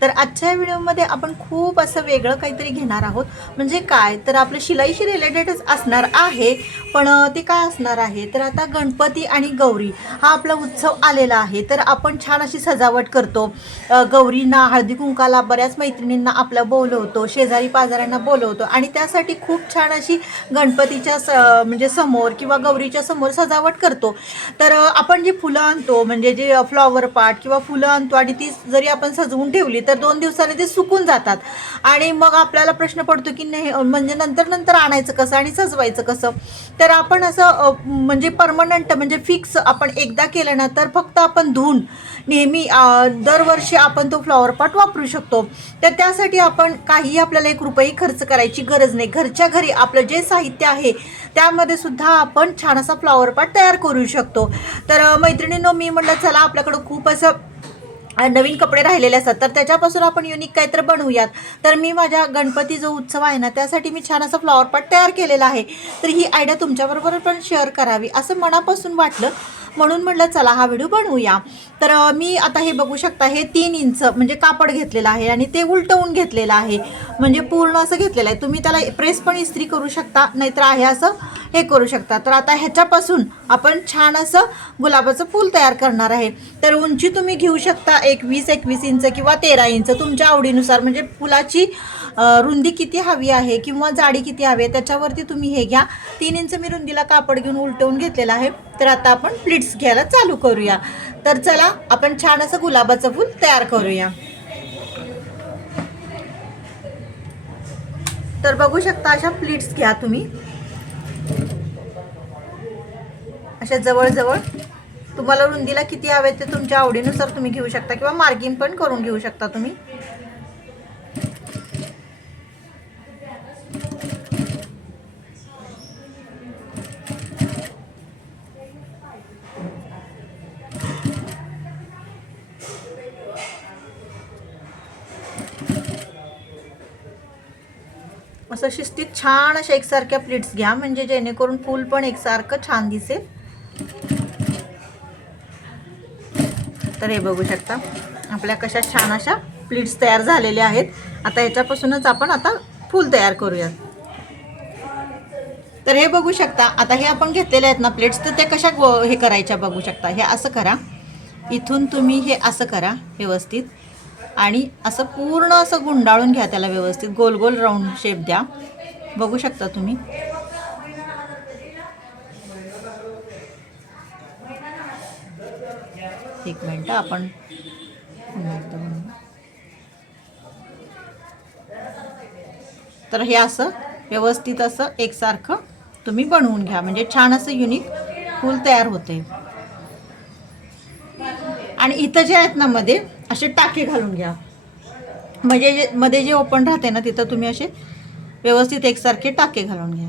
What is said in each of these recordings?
तर आजच्या व्हिडिओमध्ये आपण खूप असं वेगळं काहीतरी घेणार आहोत. म्हणजे काय? तर आपलं शिलाईशी रिलेटेडच असणार आहे पण ते काय असणार आहे? तर आता गणपती आणि गौरी हा आपला उत्सव आलेला आहे. तर आपण छान अशी सजावट करतो. गौरींना हळदी कुंकाला बऱ्याच मैत्रिणींना आपल्या बोलवतो शेजारी पाजाऱ्यांना बोलवतो आणि त्यासाठी खूप छान अशी गणपतीच्या स म्हणजे समोर किंवा गौरीच्या समोर सजावट करतो. तर आपण जी फुलं आणतो म्हणजे जे फ्लॉवर पार्ट किंवा फुलं आणतो आणि ती जरी आपण सजवून ठेवली तर दोन दिवसांनी ते सुकून जातात. आणि मग आपल्याला प्रश्न पडतो की नाही म्हणजे नंतर नंतर आणायचं कसं आणि सजवायचं कसं? तर आपण असं म्हणजे परमनंट म्हणजे फिक्स आपण एकदा केलं ना तर फक्त आपण धुवून नेहमी दरवर्षी आपण तो फ्लॉवर पॉट वापरू शकतो. तर त्यासाठी आपण काही आपल्याला एक रुपये खर्च करायची गरज नाही. घरच्या घरी आपलं जे साहित्य आहे त्यामध्ये सुद्धा आपण छान असा फ्लॉवर पॉट तयार करू शकतो. तर मैत्रिणींनो मी म्हटलं चला आपल्याकडं खूप असं नवीन कपडे राहिलेले असतात तर त्याच्यापासून आपण युनिक काहीतरी बनवूयात. तर मी माझ्या गणपती जो उत्सव आहे ना त्यासाठी मी छान असा फ्लॉवर पॉट तयार केलेला आहे. तर ही आयडिया तुमच्याबरोबर पण शेअर करावी असं मनापासून वाटलं. म्हणून म्हटलं चला हा व्हिडिओ बनवूया. तर मी आता हे बघू शकता हे तीन इंच म्हणजे कापड घेतलेलं आहे आणि ते उलटवून घेतलेलं आहे. म्हणजे पूर्ण असं घेतलेलं आहे. तुम्ही त्याला प्रेस पण इस्त्री करू शकता नाहीतर आहे असं हे करू शकता. तर आता ह्याच्यापासून आपण छान असं गुलाबाचं फूल तयार करणार आहे. तर उंची तुम्ही घेऊ शकता एक वीस एकवीस इंच किंवा तेरा इंच. तुमच्या आवडीनुसार म्हणजे फुलाची रुंदी किती हवी आहे किंवा जाडी किती हवी आहे त्याच्यावरती तुम्ही हे घ्या. तीन इंच मी रुंदीला कापड घेऊन उलटवून घेतलेलं आहे. तर आता आपण प्लिट्स घ्यायला चालू करूया. तर चला आपण छान असं गुलाबाचं फूल तयार करूया. तर बघू शकता अशा प्लिट्स घ्या तुम्ही. अशा जवळजवळ तुम्हाला रुंदीला किती हवे ते तुमच्या आवडीनुसार तुम्ही घेऊ शकता किंवा मार्किंग पण करून घेऊ शकता तुम्ही. असं शिस्तीत छान अशा एकसारख्या प्लेट्स घ्या म्हणजे जेणेकरून फूल पण एकसारखं छान दिसेल. तर हे बघू शकता आपल्या कशा छान अशा प्लेट्स तयार झालेल्या आहेत. आता याच्यापासूनच आपण आता फूल तयार करूयात. तर हे बघू शकता आता हे आपण घेतलेले आहेत ना प्लेट्स तर ते कशा हे करायच्या बघू शकता. हे असं करा. इथून तुम्ही हे असं करा व्यवस्थित. आणि असं पूर्ण असं गुंडाळून घ्या त्याला व्यवस्थित. गोल गोल राऊंड शेप द्या. बघू शकता तुम्ही. एक मिनटं आपण तर हे असं व्यवस्थित असं एकसारखं तुम्ही बनवून घ्या. म्हणजे छान असं युनिक फूल तयार होते आणि इथं जे आहेत ना मध्ये असे टाके घालून घ्या. म्हणजे जे मध्ये जे ओपन राहते ना तिथं तुम्ही असे व्यवस्थित एकसारखे टाके घालून घ्या.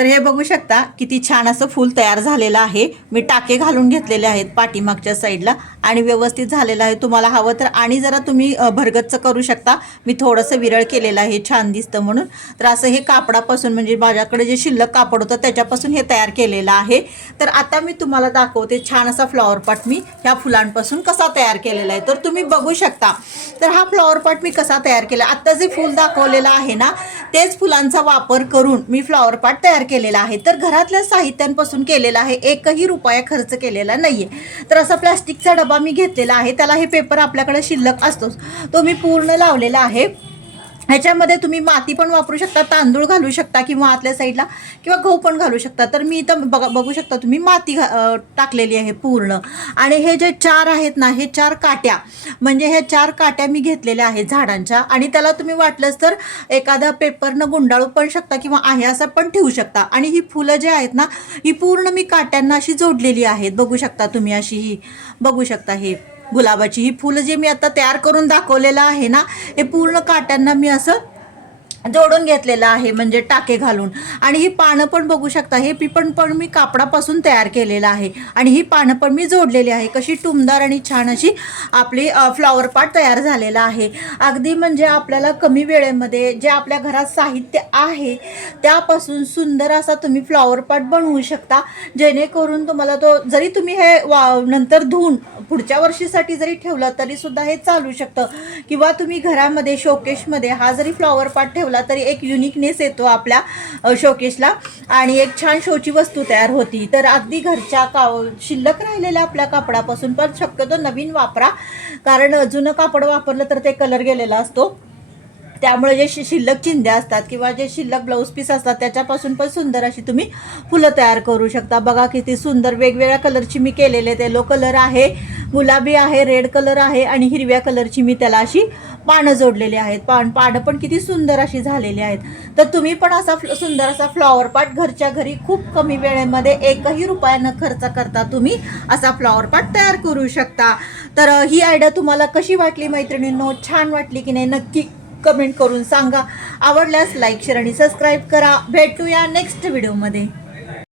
तर हे बघू शकता किती छान असं फूल तयार झालेलं आहे. मी टाके घालून घेतलेले आहेत पाठीमागच्या साईडला आणि व्यवस्थित झालेलं आहे. तुम्हाला हवं तर आणि जरा तुम्ही भरगच्च करू शकता. मी थोडंसं विरळ केलेलं आहे छान दिसतं म्हणून. तर असं हे कापडापासून म्हणजे माझ्याकडे जे शिल्लक कापड होतं त्याच्यापासून हे तयार केलेलं आहे. तर आता मी तुम्हाला दाखवते छान असा फ्लॉवर पॉट मी ह्या फुलांपासून कसा तयार केलेला आहे. तर तुम्ही बघू शकता. तर हा फ्लॉवर पॉट मी कसा तयार केला. आत्ता जे फूल दाखवलेलं आहे ना तेच फुलांचा वापर करून मी फ्लॉवर पॉट तयार केलेला आहे. तर घरातल्या साहित्यांपासून केलेला आहे. एकही रुपया खर्च केलेला नाही आहे तर असा प्लास्टिकचा डबा मी घेतलेला आहे. त्याला हे पेपर आपल्याकडे शिल्लक असतोच. तो मी पूर्ण लावलेला आहे. ह्याच्यामध्ये तुम्ही माती पण वापरू शकता तांदूळ घालू शकता किंवा आतल्या साईडला किंवा गहू पण घालू शकता. तर मी इथं बघा बघू शकता तुम्ही माती घा टाकलेली आहे पूर्ण. आणि हे जे चार आहेत ना हे चार काट्या म्हणजे ह्या चार काट्या मी घेतलेल्या आहेत झाडांच्या. आणि त्याला तुम्ही वाटलंच तर एखादा पेपरनं गुंडाळू पण शकता किंवा आहे असं पण ठेवू शकता. आणि ही फुलं जे आहेत ना ही पूर्ण मी काट्यांना अशी जोडलेली आहेत. बघू शकता तुम्ही अशी ही बघू शकता हे. गुलाबाची ही फुलं जे मी आता तयार करून दाखवलेलं आहे ना हे पूर्ण काट्यांना मी असं जोडून घेतलेलं आहे म्हणजे टाके घालून. आणि ही पानं पण बघू शकता हे पिपण पण पण मी कापडापासून तयार केलेलं आहे. आणि ही पानं पण मी जोडलेली आहे. कशी टुमदार आणि छान अशी आपली फ्लॉवर पाट तयार झालेला आहे. अगदी म्हणजे आपल्याला कमी वेळेमध्ये जे आपल्या घरात साहित्य आहे त्यापासून सुंदर असा तुम्ही फ्लॉवर पाट बनवू शकता. जेणेकरून तुम्हाला तो जरी तुम्ही हे वा नंतर धुवून पुढच्या वर्षीसाठी जरी ठेवलं तरी सुद्धा हे चालू शकतं. किंवा तुम्ही घरामध्ये शोकेशमध्ये हा जरी फ्लॉवर पार्ट ठेवला तरी एक युनिकनेस येतो आपल्या शोकेशला आणि एक छान शोची वस्तू तयार होती. तर अगदी घरच्या का शिल्लक राहिलेल्या आपल्या कापडापासून पण शक्यतो नवीन वापरा. कारण जुनं कापड वापरलं तर ते कलर गेलेला असतो. त्यामुळे जे शि- शिल्लक चिंध्या असतात किंवा जे शिल्लक ब्लाऊज पीस असतात त्याच्यापासून पण सुंदर अशी तुम्ही फुलं तयार करू शकता. बघा किती सुंदर वेगवेगळ्या कलरची मी केलेले ते येलो कलर आहे गुलाबी आहे रेड कलर आहे आणि हिरव्या कलरची मी त्याला अशी पानं जोडलेली आहेत. पान पानं पण किती सुंदर अशी झालेली आहेत. तर तुम्ही पण असा फ्ल- सुंदर असा फ्लॉवर पाट घरच्या घरी खूप कमी वेळेमध्ये एकही रुपया न खर्च करता तुम्ही असा फ्लॉवर पाट तयार करू शकता. तर ही आयडिया तुम्हाला कशी वाटली मैत्रिणींनो? छान वाटली की नाही? नक्की कमेंट करून सांगा. आवडल्यास लाईक शेअर आणि सबस्क्राईब करा. भेटूया नेक्स्ट व्हिडिओमध्ये